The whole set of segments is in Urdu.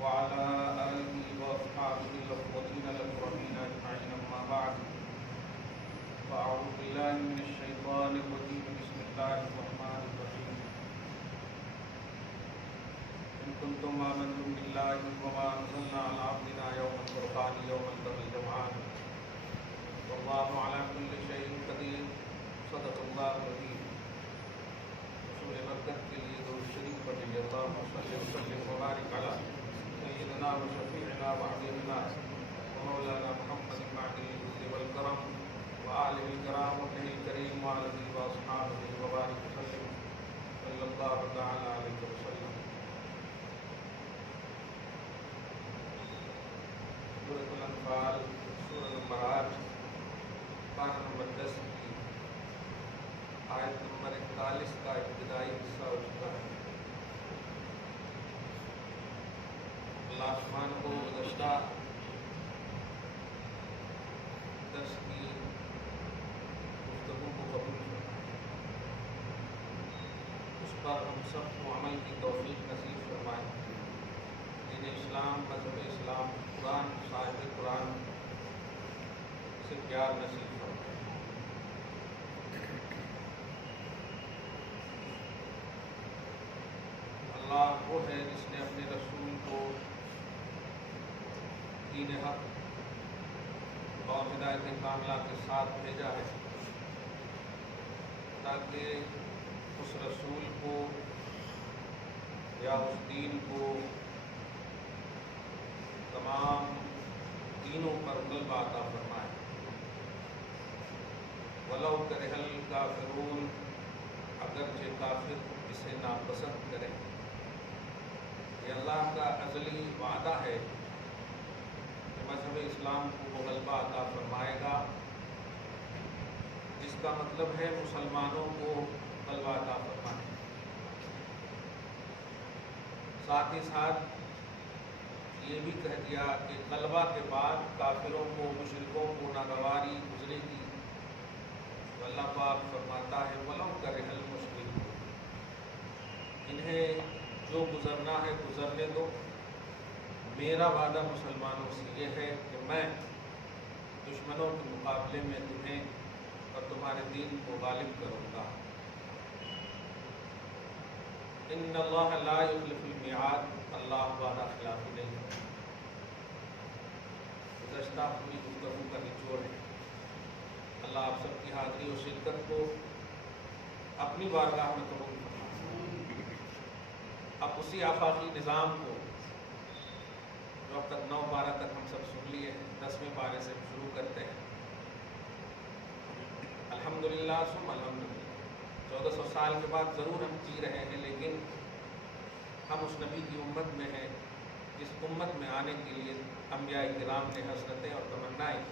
وعلى آله وأصحابه الأفضلين الأكرمين أجمعين أما بعد فأعوذ بالله من الشيطان الرجيم بسم الله الرحمن الرحيم إن كنتم آمنتم بالله وما أنزلنا على عبدنا يوم الفرقان يوم التقى الجمعان والله على كل شيء قدير صدق الله العظيم رسول برکت کے لیے درود شریف پڑھ لیجیے اللہم صلی وسلم وبارک علی سیدنا و شفیعنا و حبیبنا و مولانا محمد معدن الجود والکرم وآلہ الکرام وابنہ الکریم وعلہ واصحابہ وبارک وسلم صلی اللہ تعالی علیہ وسلم۔ سورۃ الانفال سورہ نمبر 8 پارہ نمبر 10 کی آیت نمبر 41 کا ابتدائی حصہ ہو چکا ہے۔ اللہ سبحانہ کو گزشتہ درس کی گفتگو کو قبول فرمائے، اس پر ہم سب کو عمل کی توفیق نصیب فرمائے، دین اسلام، مذہب اسلام، قرآن، صاحب قرآن سے پیار نصیب فرمائے۔ اللہ وہ ہے جس نے اپنے رسول کو دین حق اور ہدایت کاملہ کے ساتھ بھیجا ہے تاکہ اس رسول کو یا اس دین کو تمام دینوں پر غلبہ عطا فرمائے۔ وَلَوْ كَرِهَ الْكَافِرُونَ، اگرچہ کافر اسے ناپسند کریں۔ یہ اللہ کا ازلی وعدہ ہے کہ مذہب اسلام کو وہ غلبہ عطا فرمائے گا، جس کا مطلب ہے مسلمانوں کو غلبہ عطا فرمائے۔ ساتھ ہی ساتھ یہ بھی کہہ دیا کہ غلبہ کے بعد کافروں کو، مشرکوں کو ناگواری گزرے گی۔ اللہ پاک فرماتا ہے وَلَوْ كَرِهَ الْمُشْرِكُونَ، انہیں جو گزرنا ہے گزرنے دو، میرا وعدہ مسلمانوں سے یہ ہے کہ میں دشمنوں کے مقابلے میں تمہیں اور تمہارے دین کو غالب کروں گا۔ ان اللہ لا یخلف المیعاد، اللہ وعدہ خلافی نہیں کرتا۔ گزشتہ پوری گفتگو کا نچوڑ ہے۔ اللہ آپ سب کی حاضری و شرکت کو اپنی بارگاہ میں قبول فرمائے۔ اب اسی آفاقی نظام کو جو اب تک 9 پارہ تک ہم سب سن لیے، 10ویں پارے سے شروع کرتے ہیں۔ الحمدللہ ثم الحمدللہ، 1400 سال کے بعد ضرور ہم جی رہے ہیں، لیکن ہم اس نبی کی امت میں ہیں جس امت میں آنے کے لیے انبیاء کرام نے حسرتیں اور تمنائیں۔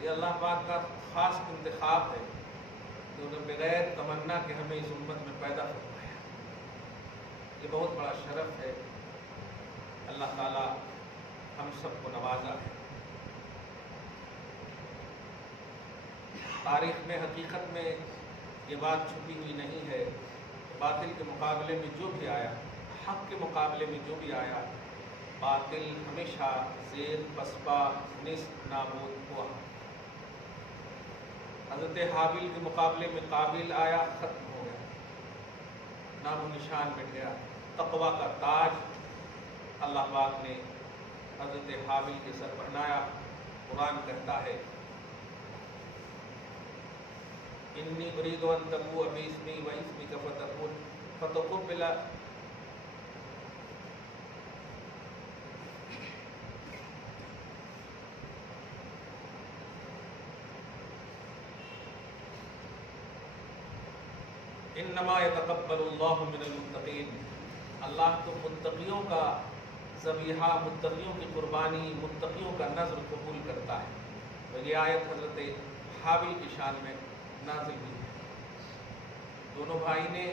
یہ اللہ پاک کا خاص انتخاب ہے کہ انہوں نے بغیر تمنا کہ ہمیں اس امت میں پیدا فرمایا۔ یہ بہت بڑا شرف ہے، اللہ تعالیٰ ہم سب کو نوازا ہے۔ تاریخ میں، حقیقت میں یہ بات چھپی ہوئی نہیں ہے، باطل کے مقابلے میں جو بھی آیا، حق کے مقابلے میں جو بھی آیا، باطل ہمیشہ زیر پسپا نصف نابود ہوا۔ حضرت حابیل کے مقابلے میں قابل آیا، ختم ہو گیا، نام و نشان مٹ گیا۔ تقویٰ کا تاج اللہ پاک نے حضرت حابیل کے سر پہنایا۔ قرآن کہتا ہے انی ارید ان تبوء باسمی و اسمک فتقبل انما یتقبل اللہ من المتقین، اللہ تو متقیوں کا ذبیحہ، متقیوں کی قربانی، متقیوں کا نذر قبول کرتا ہے۔ تو یہ آیت حضرت حابیل کی شان میں نازل ہوئی ہے۔ دونوں بھائی نے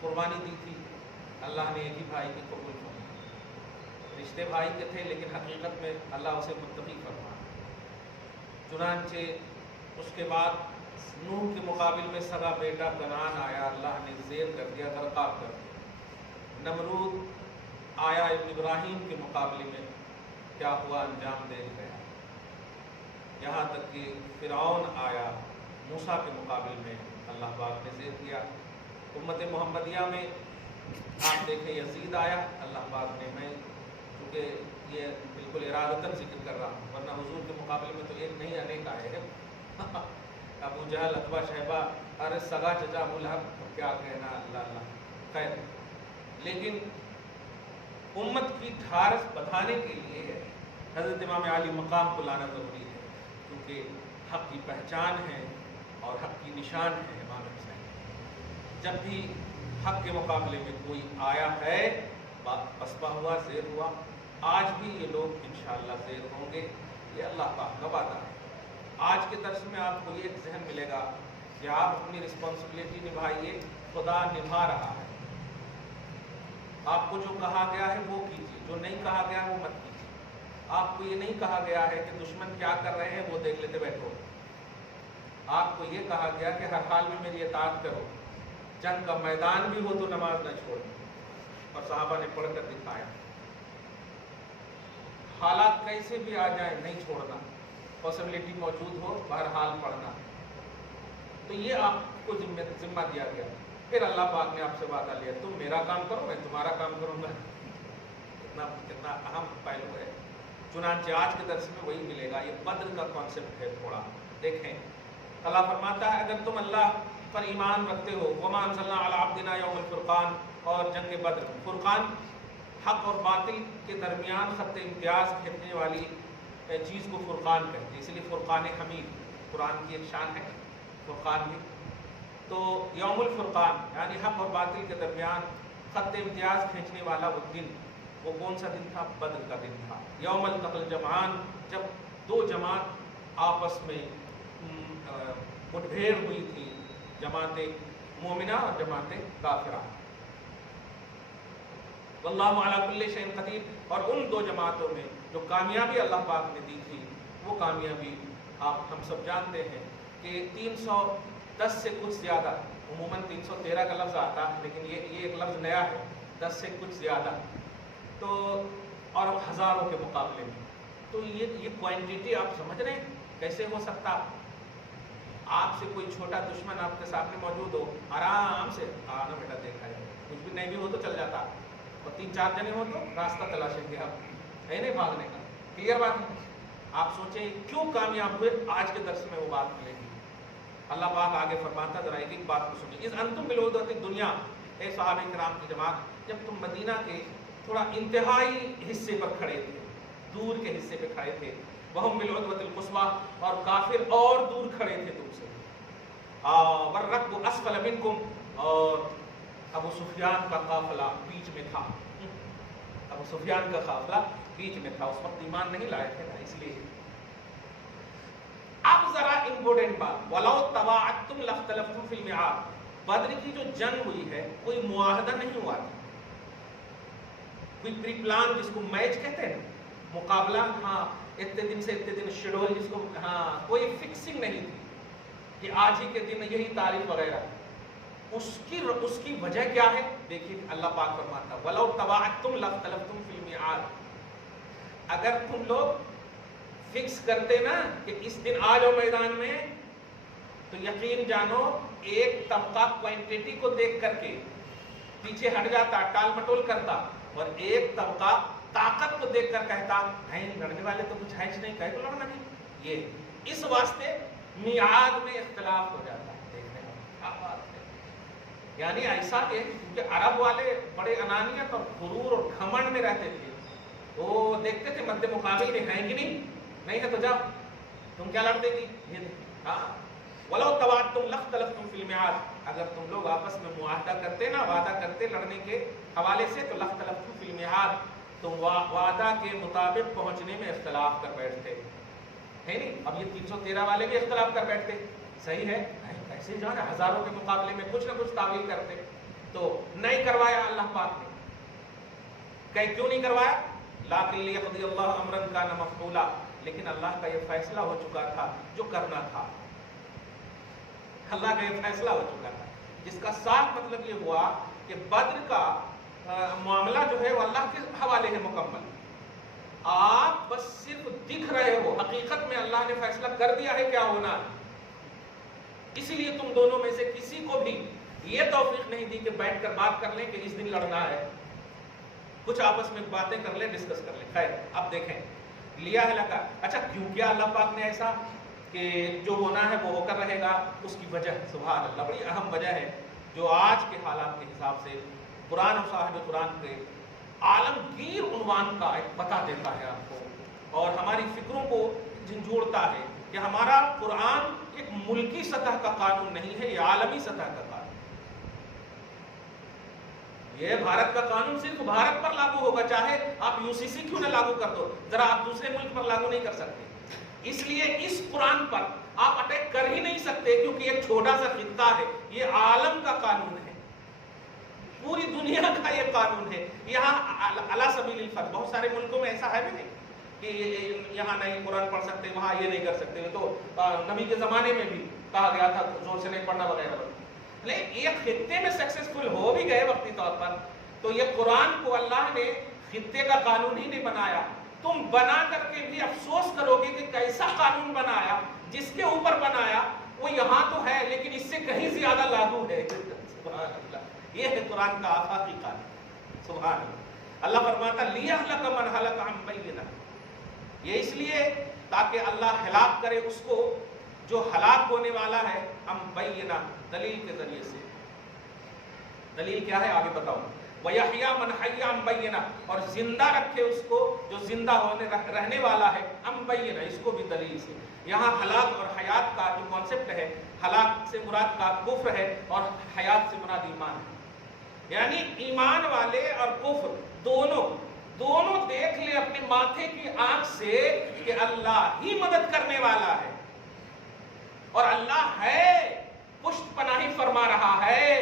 قربانی دی تھی، اللہ نے ایک ہی بھائی کی قبول فرمائی۔ رشتے بھائی کے تھے لیکن حقیقت میں اللہ اسے متقی فرمایا۔ چنانچہ اس کے بعد نوح کے مقابل میں سگا بیٹا کنعان آیا، اللہ نے زیر کر دیا، غرقاب کر دیا۔ نمرود آیا ابن ابراہیم کے مقابلے میں کیا ہوا انجام دیکھ گیا، یہاں تک کہ فرعون آیا موسیٰ کے مقابلے میں اللہ پاک نے زیر کیا۔ امت محمدیہ میں آپ دیکھیں یزید آیا، اللہ پاک نے، میں کیونکہ یہ بالکل ارادتاً ذکر کر رہا ہوں ورنہ حضور کے مقابلے میں تو ایک نہیں انیک آئے ہیں ابو جہل، اتبا، شیبہ، ارے سگا چچا ابو لہب، کیا کہنا، اللہ اللہ خیر۔ لیکن امت کی ڈھارس بڑھانے کے لیے حضرت امام علی مقام کو لانا ضروری ہے، کیونکہ حق کی پہچان ہے اور حق کی نشان ہے امام حسین۔ جب بھی حق کے مقابلے میں کوئی آیا ہے پسپا ہوا، زیر ہوا، آج بھی یہ لوگ انشاءاللہ زیر ہوں گے، یہ اللہ پاک کا وعدہ ہے۔ آج کے درس میں آپ کو یہ ایک ذہن ملے گا کہ آپ اپنی رسپانسبلٹی نبھائیے، خدا نبھا رہا ہے۔ آپ کو جو کہا گیا ہے وہ کیجیے، جو نہیں کہا گیا وہ مت کیجیے۔ آپ کو یہ نہیں کہا گیا ہے کہ دشمن کیا کر رہے ہیں وہ دیکھ لیتے بیٹھو، آپ کو یہ کہا گیا کہ ہر حال میں میری اطاعت کرو، جنگ کا میدان بھی ہو تو نماز نہ چھوڑو، اور صحابہ نے پڑھ کر دکھایا۔ حالات کیسے بھی آ جائیں نہیں چھوڑنا، پاسبلٹی موجود ہو بہرحال پڑھنا۔ تو یہ آپ کو ذمہ دیا گیا۔ پھر اللہ پاک نے آپ سے وعدہ لیا، تم میرا کام کرو میں تمہارا کام کروں گا۔ کتنا اہم پہلو ہے۔ چنانچہ آج کے درس میں وہی ملے گا، یہ بدر کا کانسیپٹ ہے۔ تھوڑا دیکھیں، اللہ فرماتا ہے اگر تم اللہ پر ایمان رکھتے ہو، وما انزلنا علی عبدنا یوم الفرقان، اور جنگ بدر، فرقان حق اور باطل کے درمیان خط امتیاز کھینچنے والی چیز کو فرقان کہتے ہیں، اس لیے فرقان حمید قرآن کی ایک شان ہے، فرقان بھی۔ تو یوم الفرقان یعنی حق اور باطل کے درمیان خط امتیاز کھینچنے والا وہ دن، وہ کون سا دن تھا؟ بدر کا دن تھا۔ یوم التقى الجمعان، جب دو جماعت آپس میں مٹبھیڑ ہوئی تھی، جماعت مومنہ اور جماعت کافرہ۔ واللہ علی کل شیء قدیر، اور ان دو جماعتوں میں جو کامیابی اللہ پاک نے دی تھی، وہ کامیابی آپ ہم سب جانتے ہیں کہ 310 سے کچھ زیادہ، عموماً 313 کا لفظ آتا ہے لیکن یہ ایک لفظ نیا ہے، 10 سے کچھ زیادہ، تو اور ہزاروں کے مقابلے میں۔ تو یہ کوانٹٹی آپ سمجھ رہے ہیں کیسے ہو سکتا؟ آپ سے کوئی چھوٹا دشمن آپ کے سامنے موجود ہو، آرام سے آنا بیٹا دیکھا جائے، کچھ بھی نہیں بھی ہو تو چل جاتا، اور 3-4 جنے ہو تو راستہ تلاشیں گے آپ، ہے نہیں بھاگنے کا۔ کلیئر بات ہے؟ آپ سوچیں کیوں کامیاب ہوئے، آج کے درس میں وہ بات ملے گی۔ اللہ پاک آگے فرماتا، ذرا ایک بات کو سنیں، اذ انتم بالعدوۃ الدنیا، اے صحابہ کرام کی جماعت، جب تم مدینہ کے تھوڑا انتہائی حصے پر کھڑے تھے، دور کے حصے پہ کھڑے تھے، وہم بالعدوۃ القصویٰ، اور کافر اور دور کھڑے تھے تم سے، والرکب اسفل منکم، اور ابو سفیان کا قافلہ بیچ میں تھا، ابو سفیان کا قافلہ بیچ میں تھا، اس وقت ایمان نہیں لائے تھے نا، اس لیے۔ اب ذرا امپورٹنٹ بات، وَلَوْ تَوَاعَدْتُمْ لَاخْتَلَفْتُمْ فِي الْمِعَادِ، بدر کی جو جنگ ہوئی ہے کوئی معاہدہ نہیں ہوا تھا، کوئی پری پلان جس کو میچ کہتے ہیں، مقابلہ، ہاں اتنے دن سے اتنے دن شیڈول جس کو، ہاں کوئی فکسنگ نہیں تھی کہ آج ہی کے دن یہی تاریخ وغیرہ۔ اس کی وجہ کیا ہے؟ دیکھیے اللہ پاک فرماتا ہے وَلَوْ تَوَاعَدْتُمْ لَاخْتَلَفْتُمْ فِي الْمِعَادِ، اگر تم لوگ فکس کرتے نا کہ اس دن آ جاؤ میدان میں، تو یقین جانو ایک طبقہ کوانٹٹی کو دیکھ کر کے پیچھے ہٹ جاتا، ٹال مٹول کرتا، اور ایک طبقہ طاقت کو دیکھ کر کہتا نہیں لڑنے والے تو کچھ ہے نہیں، کہے تو لڑنا نہیں۔ یہ اس واسطے میعاد میں اختلاف ہو جاتا ہے۔ دیکھنے میں کیا بات ہے، یعنی ایسا کہ کیونکہ عرب والے بڑے انانیت اور غرور اور گھمنڈ میں رہتے تھے، وہ دیکھتے تھے مد مقابل میں ہیں کہ نہیں ہے تو جاؤ، تم کیا لڑتے گی، یہ دیکھ، ہاں وَلَوْ تَوَاعَدْتُمْ لَاخْتَلَفْتُمْ فِي الْمِعَادِ، اگر تم لوگ آپس میں معاہدہ کرتے نا، وعدہ کرتے لڑنے کے حوالے سے، تو لَاخْتَلَفْتُمْ فِي الْمِعَادِ، تم وعدہ کے مطابق پہنچنے میں اختلاف کر بیٹھتے، ہے نہیں؟ اب یہ 313 والے بھی اختلاف کر بیٹھتے، صحیح ہے، ایسے جو ہے نا ہزاروں کے مقابلے میں کچھ نہ کچھ تعویل کرتے، تو نہیں کروایا اللہ پاک نے۔ کہ کیوں نہیں کروایا؟ لَٰكِن لِيَقْضِيَ اللَّهُ أَمْرًا كَانَ مَفْعُولًا، لیکن اللہ کا یہ فیصلہ ہو چکا تھا جو کرنا تھا، اللہ کا یہ فیصلہ ہو چکا تھا، جس کا صاف مطلب یہ ہوا کہ بدر کا معاملہ جو ہے وہ اللہ کے حوالے ہے مکمل. آپ بس صرف دکھ رہے ہو، حقیقت میں اللہ نے فیصلہ کر دیا ہے کیا ہونا ہے. اسی لیے تم دونوں میں سے کسی کو بھی یہ توفیق نہیں دی کہ بیٹھ کر بات کر لیں کہ اس دن لڑنا ہے، کچھ آپس میں باتیں کر لیں، ڈسکس کر لیں. خیر اب دیکھیں لیا ہے لگا. اچھا کیوں کیا اللہ پاک نے ایسا کہ جو ہونا ہے وہ ہو کر رہے گا؟ اس کی وجہ سبحان اللہ بڑی اہم وجہ ہے جو آج کے حالات کے حساب سے قرآن اور صاحب قرآن کے عالمگیر عنوان کا ایک بتا دیتا ہے آپ کو، اور ہماری فکروں کو جھنجھوڑتا ہے کہ ہمارا قرآن ایک ملکی سطح کا قانون نہیں ہے، یہ عالمی سطح کا قانون. یہ بھارت کا قانون صرف بھارت پر لاگو ہوگا، چاہے آپ یو سی سی کیوں نہ لاگو کر دو، ذرا آپ دوسرے ملک پر لاگو نہیں کر سکتے. اس لیے اس قرآن پر آپ اٹیک کر ہی نہیں سکتے کیونکہ ایک چھوٹا سا خطہ ہے، یہ عالم کا قانون ہے، پوری دنیا کا یہ قانون ہے. یہاں علی سبیل الفرض بہت سارے ملکوں میں ایسا ہے بھی نہیں کہ یہاں نہیں قرآن پڑھ سکتے، وہاں یہ نہیں کر سکتے. تو نبی کے زمانے میں بھی کہا گیا تھا زور سے نہیں پڑھنا وغیرہ. لیکن ایک خطے میں سکسیسفل ہو بھی گئے وقتی طور پر، تو یہ قرآن کو اللہ نے خطے کا قانون ہی نہیں بنایا. تم بنا کر کے بھی افسوس کرو گے کہ کیسا قانون بنایا، جس کے اوپر بنایا وہ یہاں تو ہے لیکن اس سے کہیں زیادہ لاگو ہے. سبحان اللہ، یہ ہے قرآن کا آفاقی قانون. سبحان اللہ. اللہ فرماتا لیہلک من ہلک عن بینہ، یہ اس لیے تاکہ اللہ ہلاک کرے اس کو جو ہلاک ہونے والا ہے عن بینہ، دلیل کے ذریعے سے. دلیل کیا ہے آگے بتاؤں. وَيَحْيَا مَنْ حَيَّ عَنْ بَيِّنَةٍ، اور زندہ رکھے اس کو جو زندہ رہنے والا ہے عن بَيِّنَةٍ، اس کو بھی دلیل سے. یہاں ہلاک اور حیات کا جو کانسیپٹ ہے، ہلاک سے مراد کا کفر ہے اور حیات سے مراد ایمان ہے. یعنی ایمان والے اور کفر دونوں دیکھ لے اپنے ماتھے کی آنکھ سے کہ اللہ ہی مدد کرنے والا ہے اور اللہ ہے پشت پناہی فرما رہا ہے،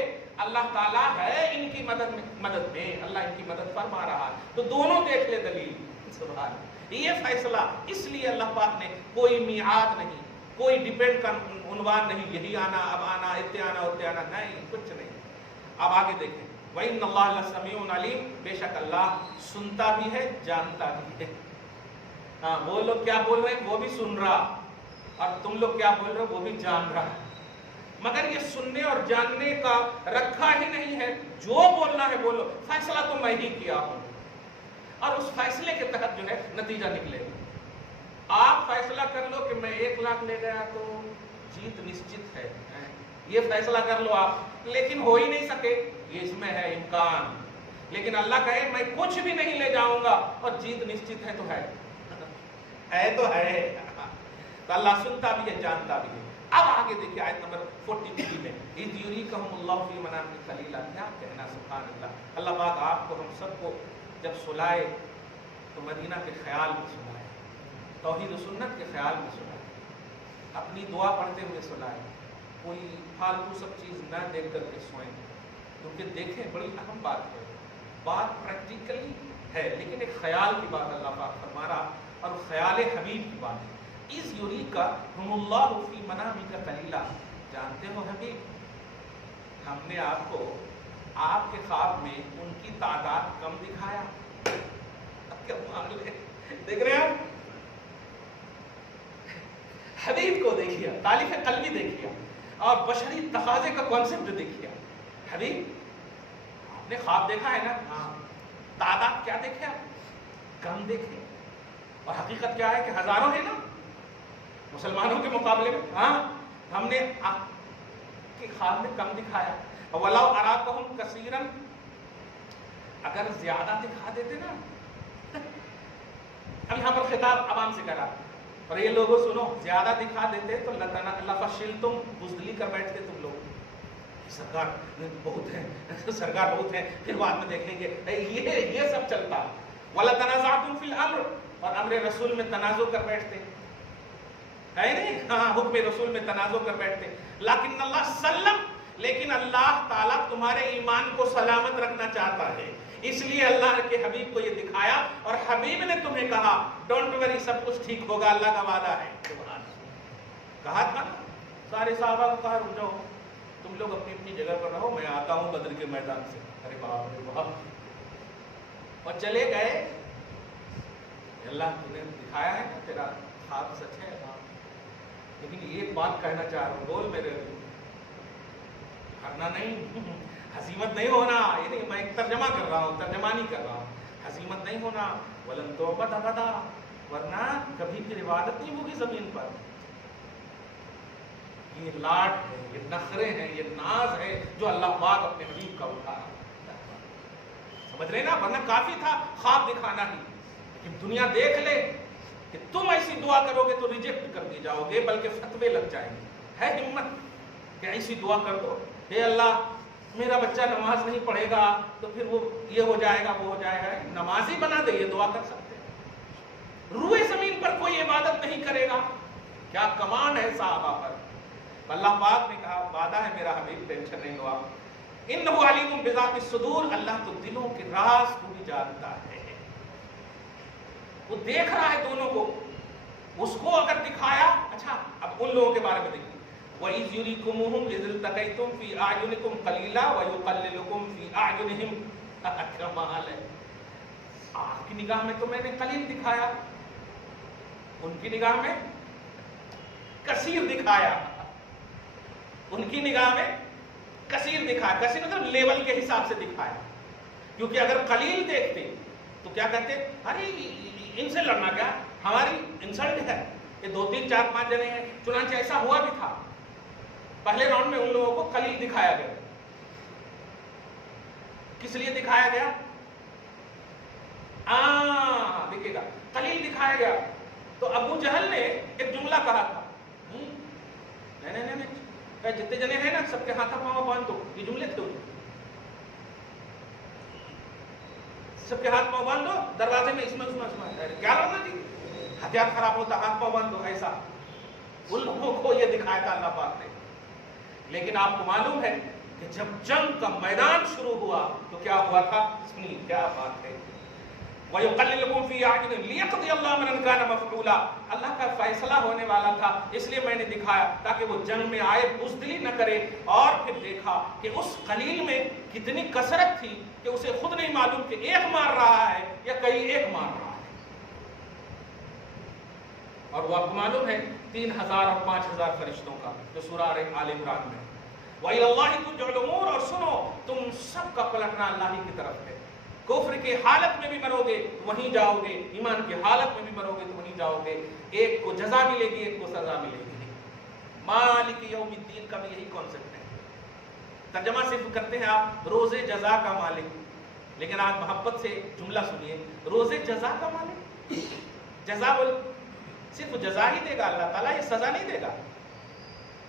اللہ تعالیٰ ہے ان کی مدد میں اللہ ان کی مدد فرما رہا ہے. تو دونوں دیکھ لے دلیل. سبحان. یہ فیصلہ اس لیے اللہ پاک نے کوئی میعاد نہیں، کوئی ڈیپینڈ کا عنوان نہیں، یہی آنا اب آنا اتنے آنا اتنے آنا، نہیں کچھ نہیں. اب آگے دیکھیں وَإِنَّ اللَّهَ لَسَمِيعٌ عَلِيمٌ، بے شک اللہ سنتا بھی ہے جانتا بھی ہے. ہاں وہ لوگ کیا بول رہے ہیں وہ بھی سن رہا، اور تم لوگ کیا بول رہے ہو وہ بھی جان رہا. مگر یہ سننے اور جاننے کا رکھا ہی نہیں ہے، جو بولنا ہے بولو، فیصلہ تو میں ہی کیا ہوں، اور اس فیصلے کے تحت جو ہے نتیجہ نکلے گا. آپ فیصلہ کر لو کہ میں 1 لاکھ لے گیا تو جیت نشچت ہے، یہ فیصلہ کر لو آپ، لیکن ہو ہی نہیں سکے، یہ اس میں ہے امکان. لیکن اللہ کہے میں کچھ بھی نہیں لے جاؤں گا اور جیت نشچت ہے تو ہے تو ہے. تو اللہ سنتا بھی ہے جانتا بھی ہے. اب آگے دیکھیں آیت نمبر 43 میں اذ یریکہم اللہ فی منام قلیلا، کیا کہنا سبحان اللہ. اللہ پاک آپ کو ہم سب کو جب سلائے تو مدینہ کے خیال میں سلائے، توحید و سنت کے خیال میں سلائے، اپنی دعا پڑھتے ہوئے سلائے، کوئی فالتو سب چیز نہ دیکھ کر کے سوئیں. کیونکہ دیکھیں بڑی اہم بات ہے، بات پریکٹیکلی ہے لیکن ایک خیال کی بات اللہ پاک فرما رہا، اور خیال حبیب کی بات ہے. اِذْ یُریکہم اللہ فی منامک قلیلا، جانتے ہو حبیب ہم نے آپ کو آپ کے خواب میں ان کی تعداد کم دکھایا. کیا معاملے دیکھ رہے ہیں حبیب کو دیکھیا، تالیف قلبی دیکھیا اور بشری تقاضے کا کانسیپٹ دیکھیا. حبیب آپ نے خواب دیکھا ہے نا، تعداد کیا دیکھے آپ؟ کم دیکھے، اور حقیقت کیا ہے کہ ہزاروں ہے نا مسلمانوں کے مقابلے میں. ہاں ہم نے آپ کے خواب میں کم دکھایا. وَلَوْ أَرَاكَهُمْ كَثِيرًا، اگر زیادہ دکھا دیتے نا. اب یہاں پر خطاب عوام سے کرا، اور یہ لوگوں سنو، زیادہ دکھا دیتے تو لَفَشِلْتُمْ، بزدلی کر بیٹھتے تم لوگ. سرکار بہت ہیں، سرکار بہت ہیں، پھر بعد میں دیکھیں گے، یہ سب چلتا. وَلَتَنَازَعْتُمْ فِي الْأَمْرِ، اور امر رسول میں تنازع کر بیٹھتے ہے نہیں. ہاں حکم رسول میں تنازع کر بیٹھتے. لیکن اللہ سلم، لیکن اللہ تعالیٰ تمہارے ایمان کو سلامت رکھنا چاہتا ہے، اس لیے اللہ کے حبیب کو یہ دکھایا، اور حبیب نے تمہیں کہا ڈونٹ وری، سب کچھ ٹھیک ہوگا، اللہ کا وعدہ ہے. کہا تھا نا سارے صحابہ کو، کہا رک جاؤ تم لوگ اپنی اپنی جگہ پر رہو، میں آتا ہوں بدر کے میدان سے. ارے باپ رے باپ، اور چلے گئے. اللہ تم نے دکھایا ہے نا تیرا خواب سچ ہے. لیکن ایک بات کہنا چاہ رہا ہوں, بول میرے کرنا نہیں, ہزیمت نہیں ہونا. یہ نہیں, میں ایک ترجمہ کر رہا ہوں, ترجمہ نہیں کر رہا ہوں. ہزیمت نہیں ہونا. ولن توبت ابدا, ورنہ کبھی پھر عبادت نہیں ہوگی زمین پر. یہ لاڈ ہے, یہ نخرے ہیں, یہ ناز ہے جو اللہ پاک اپنے حبیب کا اٹھا رہا. سمجھ رہے نا, ورنہ کافی تھا خواب دکھانا ہی. لیکن دنیا دیکھ لے کہ تم ایسی دعا کرو گے تو ریجیکٹ کر دی جاؤ گے, بلکہ فتوے لگ جائیں گے. ہے ہمت کہ ایسی دعا کر دو, اے اللہ میرا بچہ نماز نہیں پڑھے گا تو پھر وہ یہ ہو جائے گا, وہ ہو جائے گا. نمازی بنا دے, یہ دعا کر سکتے ہیں. روئے زمین پر کوئی عبادت نہیں کرے گا. کیا کمان ہے صحابہ پر. اللہ پاک نے کہا وعدہ ہے میرا حبیب, ٹینشن نہیں ہوا. انہ علیم بذات الصدور, اللہ تو دلوں کے راز کو بھی جانتا ہے. وہ دیکھ رہا ہے دونوں کو. اس کو اگر دکھایا, اچھا اب ان لوگوں کے بارے میں دیکھیں. وَإِذْ يُرِيكُمُوهُمْ إِذِ الْتَقَيْتُمْ فِي أَعْيُنِكُمْ قَلِيلًا وَيُقَلِّلُكُمْ فِي أَعْيُنِهِمْ. کمال ہے. آپ کی نگاہ میں تو میں نے قلیل دکھایا, ان کی نگاہ میں کثیر دکھایا. ان کی نگاہ میں کثیر دکھایا. کثیر مطلب لیول کے حساب سے دکھایا. کیونکہ اگر قلیل دیکھتے تو کیا کہتے, ارے ان سے لڑنا کیا, ہماری انسلٹ ہے, یہ 2 3 4 5 جنے ہیں. چنانچہ ایسا ہوا بھی تھا. پہلے راؤنڈ میں ان لوگوں کو قلیل دکھایا گیا. کس لیے دکھایا گیا؟ دیکھیے گا, قلیل دکھایا گیا تو ابو جہل نے ایک جملہ کہا تھا, نہیں جتنے جنے ہیں نا سب کے ہاتھ پاؤں باندھ دو. یہ جملے تھے, سب کے ہاتھ پاؤں باندھ دو, دروازے میں اس میں کیا لڑنا جی, ہتھیار خراب ہوتا, ہاتھ پاؤں باندھ دو. ایسا ان لوگوں کو یہ دکھایا تھا اللہ پاک نے. لیکن آپ کو معلوم ہے کہ جب جنگ کا میدان شروع ہوا تو کیا ہوا تھا؟ سنیے کیا بات ہے. وَيُقَلِّلُكُمْ فِي أَعْيُنِهِمْ لِيَقْضِيَ اللَّهُ أَمْرًا كَانَ مَفْعُولًا. اللہ کا فیصلہ ہونے والا تھا, اس لیے میں نے دکھایا تاکہ وہ جنگ میں آئے بزدلی نہ کرے. اور پھر دیکھا کہ اس قلیل میں کتنی کثرت تھی کہ اسے خود نہیں معلوم کہ ایک مار رہا ہے یا کئی ایک مار رہا ہے. اور وہ آپ کو معلوم ہے 3000 اور 5000 فرشتوں کا جو سورہ آل عمران میں. وَإِلَى اللَّهِ تُرْجَعُ الْأُمُورُ, اور سنو تم سب کا پلٹنا اللہ ہی کی طرف ہے. کفر کے حالت میں بھی مرو گے وہیں جاؤ گے, ایمان کے حالت میں بھی مرو گے تو وہیں جاؤ گے. ایک کو جزا ملے گی, ایک کو سزا ملے گی. مالک یوم الدین کا بھی یہی کانسیپٹ ہے. ترجمہ صرف کرتے ہیں آپ روز جزا کا مالک, لیکن آپ محبت سے جملہ سنیے, روز جزا کا مالک. جزا بول صرف جزا ہی دے گا اللہ تعالیٰ, یہ سزا نہیں دے گا.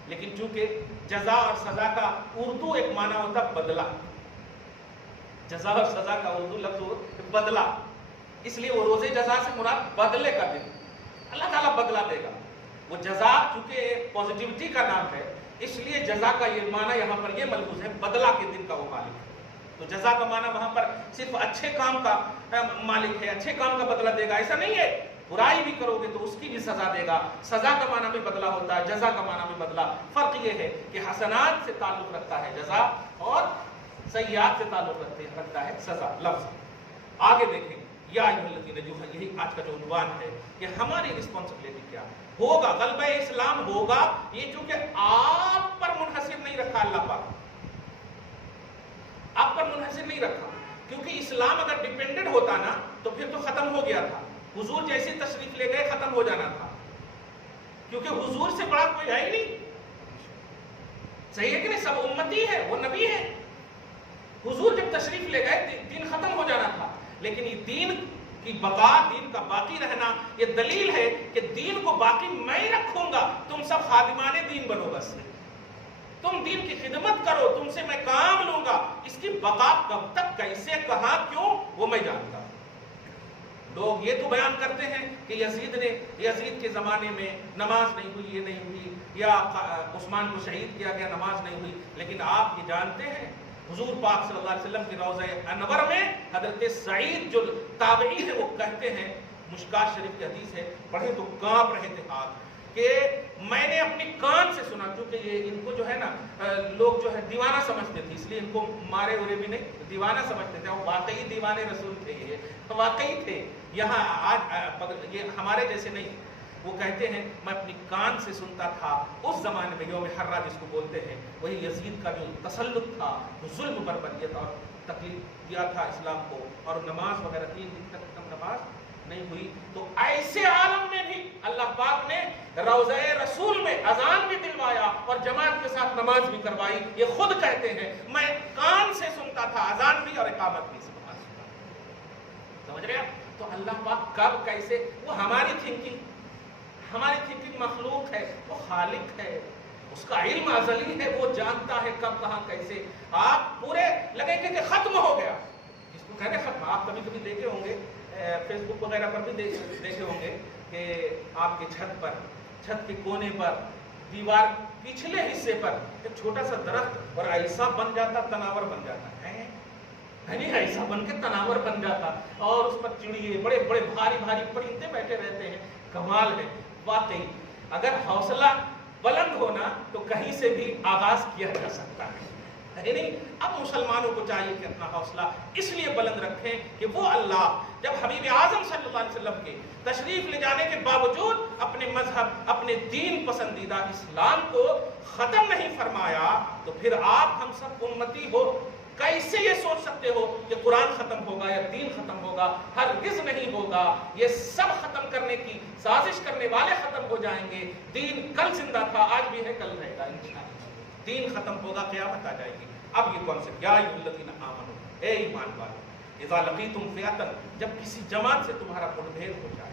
لیکن چونکہ جزا اور سزا کا اردو ایک معنی ہوتا بدلہ, جزا اور سزا کا اردو لفظ بدلہ, اس لیے وہ روزے جزا سے مراد بدلے کا دن. اللہ تعالیٰ بدلہ دے گا. وہ جزا چونکہ پازیٹیوٹی کا نام ہے, اس لیے جزا کا یہ معنی یہاں پر یہ ملفوظ ہے, بدلہ کے دن کا وہ مالک ہے. تو جزا کا معنی وہاں پر صرف اچھے کام کا مالک ہے, اچھے کام کا بدلہ دے گا, ایسا نہیں ہے. برائی بھی کرو گے تو اس کی بھی سزا دے گا. سزا کا معنی بھی بدلہ ہوتا ہے, جزا کا معنی بھی بدلہ. فرق یہ ہے کہ حسنات سے تعلق رکھتا ہے جزا, اور سیئات سے تعلق رکھتا ہے سزا لفظ. آگے دیکھیں, یا ایھا الذین, جو یہی آج کا جو عنوان ہے کہ ہماری رسپانسبلٹی کیا ہوگا. غلبہ اسلام ہوگا, یہ چونکہ آپ پر منحصر نہیں رکھا اللہ پاک, آپ پر منحصر نہیں رکھا. کیونکہ اسلام اگر ڈیپینڈنٹ ہوتا نا تو پھر تو ختم ہو گیا تھا. حضور جیسی تشریف لے گئے ختم ہو جانا تھا, کیونکہ حضور سے بڑا کوئی ہے ہی نہیں. صحیح ہے کہ نہیں, سب امتی ہے, وہ نبی ہے. حضور جب تشریف لے گئے دین ختم ہو جانا تھا. لیکن یہ دین کی بقا, دین کا باقی رہنا, یہ دلیل ہے کہ دین کو باقی میں ہی رکھوں گا. تم سب خادمان دین بنو, بس تم دین کی خدمت کرو, تم سے میں کام لوں گا. اس کی بقا کب تک, کیسے, کہاں, کیوں, وہ میں جانتا ہوں. لوگ یہ تو بیان کرتے ہیں کہ یزید کے زمانے میں نماز نہیں ہوئی, یہ نہیں ہوئی, یا عثمان کو شہید کیا گیا, نماز نہیں ہوئی. لیکن آپ یہ جانتے ہیں حضور پاک صلی اللہ علیہ وسلم کے روضہ انور میں حضرت سعید جو تابعی ہے وہ کہتے ہیں, مشکات شریف کی حدیث ہے, پڑھے تو کانپ رہے تھے ہاتھ, کہ میں نے اپنی کان سے سنا، کیونکہ یہ ان کو جو ہے نا لوگ جو ہے دیوانہ سمجھتے تھے، اس لیے ان کو مارے اڑے بھی نہیں، دیوانہ سمجھتے تھے، اور واقعی دیوانے رسول تھے، یہ واقعی تھے، یہاں آج یہ ہمارے جیسے نہیں۔ وہ کہتے ہیں میں اپنی کان سے سنتا تھا اس زمانے میں یوم حرہ جس کو بولتے ہیں، وہی یزید کا جو تسلط تھا، جو ظلم بربریت اور تکلیف دیا تھا اسلام کو، اور نماز وغیرہ 3 دن تک نماز نہیں ہوئی، تو ایسے عالم میں بھی اللہ پاک نے روضہ رسول میں اذان بھی دلوایا اور جماعت کے ساتھ نماز بھی کروائی۔ یہ خود کہتے ہیں میں کان سے سنتا تھا اذان بھی اور اقامت بھی، سمجھ رہے ہیں؟ تو اللہ پاک کب کیسے، وہ ہماری تھنکنگ مخلوق ہے، وہ خالق ہے، اس کا علم ازلی ہے، وہ جانتا ہے کب کہاں کیسے۔ آپ پورے لگیں گے کہ ختم ہو گیا، جس کو کہتے ہیں ختم، آپ کبھی کبھی دیکھے ہوں گے فیس بک وغیرہ پر بھی دیکھے ہوں گے کہ آپ کے چھت کے کونے پر، دیوار پچھلے حصے پر ایک چھوٹا سا درخت اور ایسا بن جاتا، تناور بن جاتا ہے، ایسا بن کے تناور بن جاتا، اور اس پر چڑیے بڑے بڑے بھاری بھاری پرندے بیٹھے رہتے ہیں۔ کمال ہے واقعی، اگر حوصلہ بلند ہونا تو کہیں سے بھی آغاز کیا جا سکتا ہے نہیں؟ اب مسلمانوں کو چاہیے کہ اپنا حوصلہ اس لیے بلند رکھیں کہ وہ اللہ جب حبیب اعظم صلی اللہ علیہ وسلم کے تشریف لے جانے کے باوجود اپنے مذہب، اپنے دین پسندیدہ اسلام کو ختم نہیں فرمایا، تو پھر آپ ہم سب امتی ہو کیسے یہ سوچ سکتے ہو کہ قرآن ختم ہوگا یا دین ختم ہوگا؟ ہرگز نہیں ہوگا۔ یہ سب ختم کرنے کی سازش کرنے والے ختم ہو جائیں گے۔ دین کل زندہ تھا، آج بھی ہے، کل رہے گا انشاءاللہ۔ دین ختم ہوگا، قیامت آ جائے گی۔ اب یہ کانسیپٹ، یا ایھا الذین آمنوا، اے ایمان والو، اذا لقیتم فئۃ، جب کسی جماعت سے تمہارا مٹ بھیڑ ہو جائے،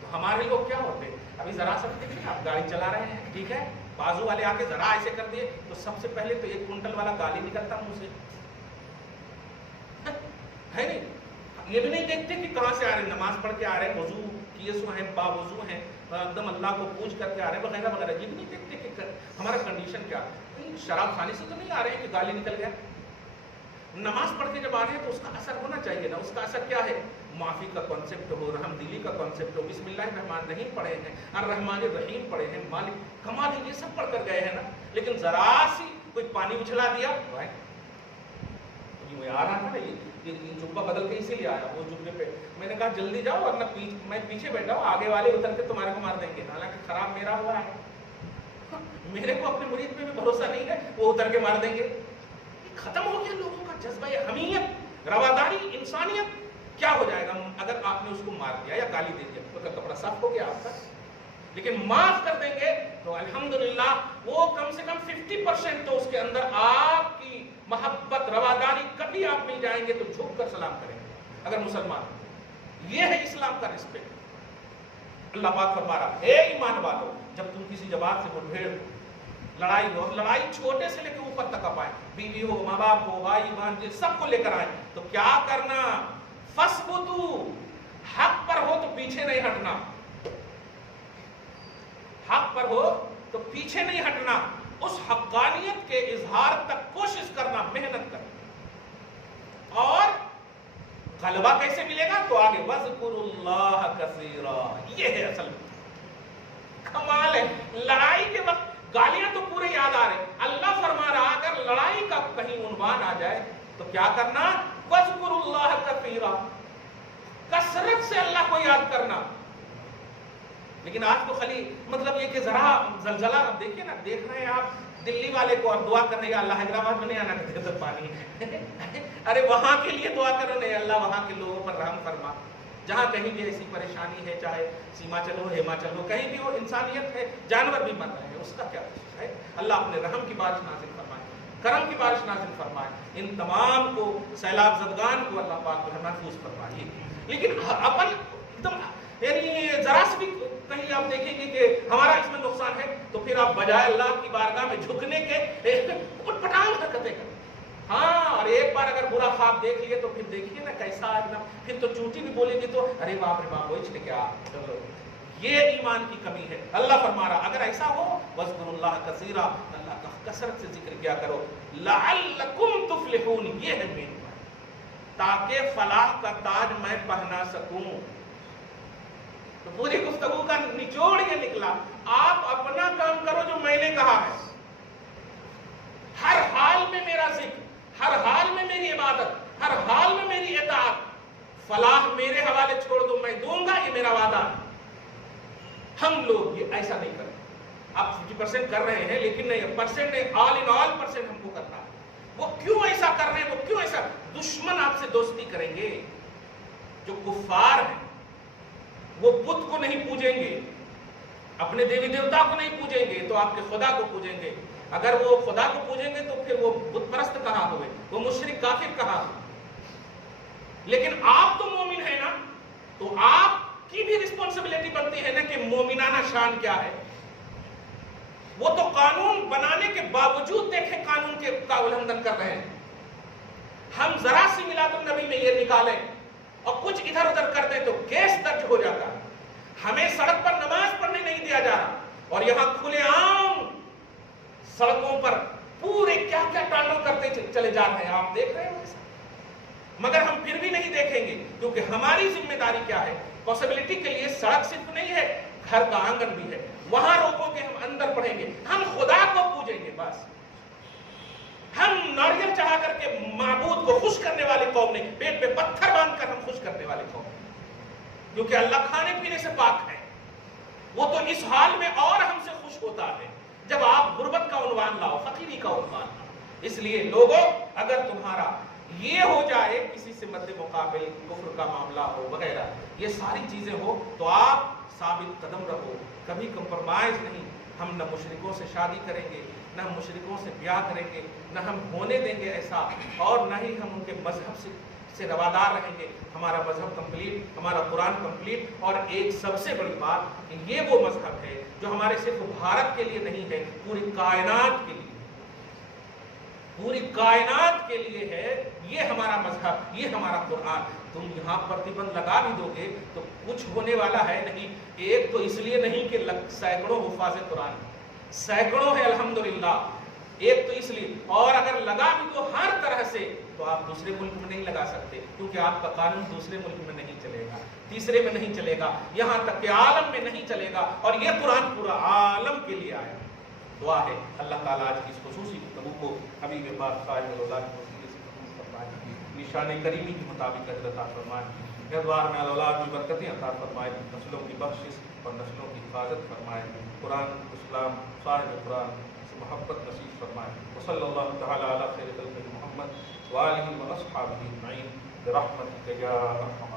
تو ہمارے لوگ کیا ہوتے ہیں؟ ابھی ذرا سا دیکھیں، آپ گاڑی چلا رہے ہیں، ٹھیک ہے، بازو والے آ کے ذرا ایسے کر دیے تو سب سے پہلے تو 1 کنٹل والا گالی نکلتا منہ سے، ہے نہیں؟ یہ بھی نہیں دیکھتے کہ کہاں سے آ رہے ہیں، نماز پڑھ کے آ رہے ہیں، وضو کیے سو ہیں، باوضو ہیں، ایک دم اللہ کو پوچھ کر کے آ رہے ہیں وغیرہ وغیرہ۔ یہ بھی نہیں دیکھتے کہ ہمارا کنڈیشن کیا، شراب خانے سے تو نہیں آ رہے ہیں کہ گالی نکل گیا۔ نماز پڑھ کے جب آ رہے ہیں تو اس کا اثر ہونا چاہیے نا۔ اس کا اثر کیا ہے؟ معافی کا کانسیپٹ ہو، رحم دلی کا کانسیپٹ ہو، بسم اللہ الرحمن الرحیم پڑھے ہیں، الرحمن الرحیم پڑھے ہیں، مالک کمال ہے، یہ سب پڑھ کر گئے ہیں نا۔ لیکن ذرا سی کوئی پانی اچھلا دیا، یہ آ رہا تھا نا، یہ جبہ بدل کے اسی لیے آیا، وہ جبے پہ میں نے کہا جلدی جاؤ ورنہ میں پیچھے بیٹھا ہوں، آگے والے اتر کے تمہارے کو مار دیں گے، حالانکہ خراب میرا ہوا ہے، میرے کو اپنے مرید پہ بھی بھروسہ نہیں ہے، وہ اتر کے مار دیں گے۔ ختم ہو گیا لوگوں کا جذبہ حمیت، رواداری، انسانیت۔ کیا ہو جائے گا اگر آپ نے اس کو مار دیا یا گالی دے دیا؟ تو کپڑا صاف ہو گیا آپ کا۔ لیکن معاف کر دیں گے تو الحمدللہ وہ کم سے کم 50% تو اس کے اندر آپ کی محبت، رواداری، کبھی آپ مل جائیں گے تو جھک کر سلام کریں گے اگر مسلمان۔ یہ ہے اسلام کا رسپیکٹ۔ اللہ پاک فرما رہا ہے، اے ایمان والو، جب تم کسی جماعت سے مٹ بھیڑ، لڑائی ہو، لڑائی چھوٹے سے لے کے اوپر تک آپ آئیں، بیوی ہو، ماں باپ ہو، بھائی بھانجے، سب کو لے کر آئیں، تو کیا کرنا؟ فَاثْبُتُوا، حق پر ہو تو پیچھے نہیں ہٹنا، حق پر ہو تو پیچھے نہیں ہٹنا، اس حقانیت کے اظہار تک کوشش کرنا، محنت کرنا۔ اور غلبہ کیسے ملے گا؟ تو آگے وَاذْكُرُوا اللَّهَ كَثِيرًا، یہ ہے اصل کمال ہے۔ لڑائی کے وقت گالیاں تو پورے یاد آ رہے، اللہ فرما رہا اگر لڑائی کا کہیں عنوان آ جائے تو کیا کرنا؟ وَاذْكُرُوا اللَّهَ كَثِيرًا، کثرت سے اللہ کو یاد کرنا۔ لیکن آج تو خالی مطلب یہ کہ ذرا زلزلہ، اب دیکھیے نا، دیکھ رہے ہیں آپ دلی والے کو اور دعا کر رہے ہیں اللہ حیدرآباد میں نہیں آنا کہ دے پانی، ارے وہاں کے لیے دعا کرو، نہیں اللہ وہاں کے لوگوں پر رحم فرما۔ جہاں کہیں بھی ایسی پریشانی ہے، چاہے سیماچل ہو، ہماچل ہو، کہیں بھی ہو، انسانیت ہے، جانور بھی مر رہے ہیں، اس کا کیا ہے؟ اللہ اپنے رحم کی بارش نازل فرمائے، کرم کی بارش نازل فرمائے، ان تمام کو، سیلاب زدگان کو اللہ پاک جو ہے محفوظ فرمائے۔ لیکن اپن ایک دم یعنی ذرا سے بھی کہیں آپ دیکھیں گے کہ ہمارا اس میں نقصان ہے تو پھر آپ بجائے اللہ کی بارگاہ میں جھکنے کے اٹھ پٹانگ حرکتیں کریں۔ ہاں، اور ایک بار اگر برا خواب دیکھ لیے تو پھر دیکھیے نا کیسا ایک دم، پھر تو چوٹی بھی بولے گی تو ارے باپ رے باپ، وہی کیا، یہ ایمان کی کمی ہے۔ اللہ فرما رہا اگر ایسا ہو وَاذْكُرُوا اللَّهَ كَثِيرًا، اللہ کا کثرت سے ذکر کیا کرو، لَعَلَّكُمْ تُفْلِحُونَ، یہ ہے میری بات، تاکہ فلاح کا تاج میں پہنا سکوں۔ تو پوری گفتگو کا نچوڑ یہ نکلا، آپ اپنا کام کرو جو میں نے کہا ہے، ہر حال میں میرا ذکر، ہر حال میں میری عبادت، ہر حال میں میری اطاعت، فلاح میرے حوالے چھوڑ دو، میں دوں گا، یہ میرا وعدہ ہے۔ ہم لوگ یہ ایسا نہیں کرتے، آپ 50% کر رہے ہیں لیکن نہیں، پرسنٹ نہیں، آل ان آل پرسنٹ ہم کو کرنا ہے۔ وہ کیوں ایسا کر رہے ہیں، وہ کیوں ایسا؟ دشمن آپ سے دوستی کریں گے، جو کفار ہیں وہ بت کو نہیں پوجیں گے، اپنے دیوی دیوتا کو نہیں پوجیں گے تو آپ کے خدا کو پوجیں گے۔ اگر وہ خدا کو پوجیں گے تو پھر وہ بت پرست کہاں ہوئے، وہ مشرک کافر کہاں ہوئے؟ لیکن آپ تو مومن ہیں نا، تو آپ کی بھی رسپانسبلٹی بنتی ہے نا کہ مومنانہ شان کیا ہے۔ وہ تو قانون بنانے کے باوجود دیکھیں قانون کے کا النگھن کر رہے ہیں۔ ہم ذرا سی میلاد النبی میں یہ نکالیں اور کچھ ادھر ادھر کر دیں تو کیس درج ہو جاتا ہے۔ ہمیں سڑک پر نماز پڑھنے نہیں دیا جا رہا، اور یہاں کھلے عام سڑکوں پر پورے کیا کیا ٹانڈو کرتے چلے جا رہے ہیں، آپ دیکھ رہے ہیں ایسا؟ مگر ہم پھر بھی نہیں دیکھیں گے، کیونکہ ہماری ذمہ داری کیا ہے؟ پاسبلٹی کے لیے سڑک صرف نہیں ہے، گھر کا آنگن بھی ہے، وہاں روکو کہ ہم اندر پڑھیں گے، ہم خدا کو پوجیں گے۔ بس ہم ناریل چڑھا کر کے معبود کو خوش کرنے والے قوم نہیں، پیٹ پہ پتھر باندھ کر ہم خوش کرنے والے قوم نہیں، کیونکہ اللہ کھانے پینے سے پاک ہے۔ وہ تو اس حال میں اور ہم سے خوش ہوتا ہے جب آپ غربت کا عنوان لاؤ، فقیری کا عنوان لاؤ۔ اس لیے لوگوں، اگر تمہارا یہ ہو جائے کسی سے مد مقابل کفر کا معاملہ ہو وغیرہ، یہ ساری چیزیں ہو، تو آپ ثابت قدم رہو، کبھی کمپرومائز نہیں۔ ہم نہ مشرکوں سے شادی کریں گے، نہ ہم مشرکوں سے بیاہ کریں گے، نہ ہم ہونے دیں گے ایسا، اور نہ ہی ہم ان کے مذہب سے روادار رہیں گے۔ ہمارا مذہب کمپلیٹ، ہمارا قرآن کمپلیٹ، اور ایک سب سے بڑی بات کہ یہ وہ مذہب ہے جو ہمارے صرف بھارت کے لیے نہیں ہے، پوری کائنات کے لیے، پوری کائنات کے لیے ہے۔ یہ ہمارا مذہب، یہ ہمارا قرآن۔ تم یہاں پرتیبند لگا بھی دو گے تو کچھ ہونے والا ہے نہیں۔ ایک تو اس لیے نہیں کہ سینکڑوں حفاظ قرآن، سینکڑوں ہے الحمدللہ، ایک تو اس لیے، اور اگر لگا بھی تو ہر طرح سے، تو آپ دوسرے ملک میں نہیں لگا سکتے، کیونکہ آپ کا قانون دوسرے ملک میں نہیں چلے گا، تیسرے میں نہیں چلے گا، یہاں تک کہ عالم میں نہیں چلے گا، اور یہ قرآن پورا عالم کے لیے آیا۔ دعا ہے اللہ تعالیٰ آج کی اس خصوصی گفتگو کو حبیب پاک صاحب الاولاد کے وسیلے سے قبول فرمائے، نشان کریمی کے مطابق اجر عطا فرمائے، گھر میں اولاد میں برکتیں عطا فرمائے، نسلوں کی بخشش اور نسلوں کی حفاظت فرمائے، قرآن اسلام صاحب قرآن سے محبت نصیب فرمائے۔ وصلی اللہ تعالیٰ علی خیر خلق محمد وآلہ واصحابہ اجمعین برحمتک یا ارحم